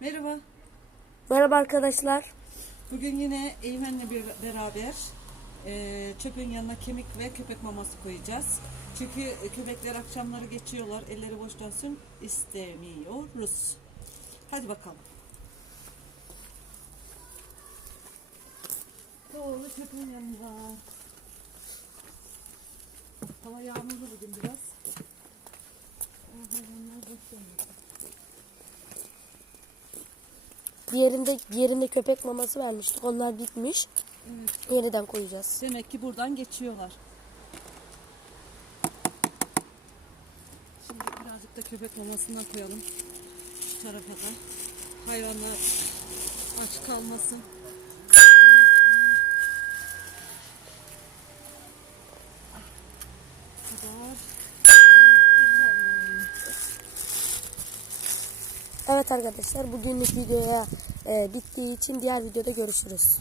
Merhaba. Merhaba arkadaşlar. Bugün yine Eymen'le bir beraber e, çöpün yanına kemik ve köpek maması koyacağız. Çünkü köpekler akşamları geçiyorlar. Elleri boş dönsün istemiyoruz. Hadi bakalım. Doğru çöpün yanında. Hava yağmurlu bugün biraz. Hayvanlar boş dönüyor. Diğerinde diğerinde köpek maması vermiştik. Onlar bitmiş. Evet. Yeniden koyacağız. Demek ki buradan geçiyorlar. Şimdi birazcık da köpek mamasından koyalım. Şu tarafa da. Hayvanlar aç kalmasın. Arkadaşlar bugünlük videoya e, bittiği için diğer videoda görüşürüz.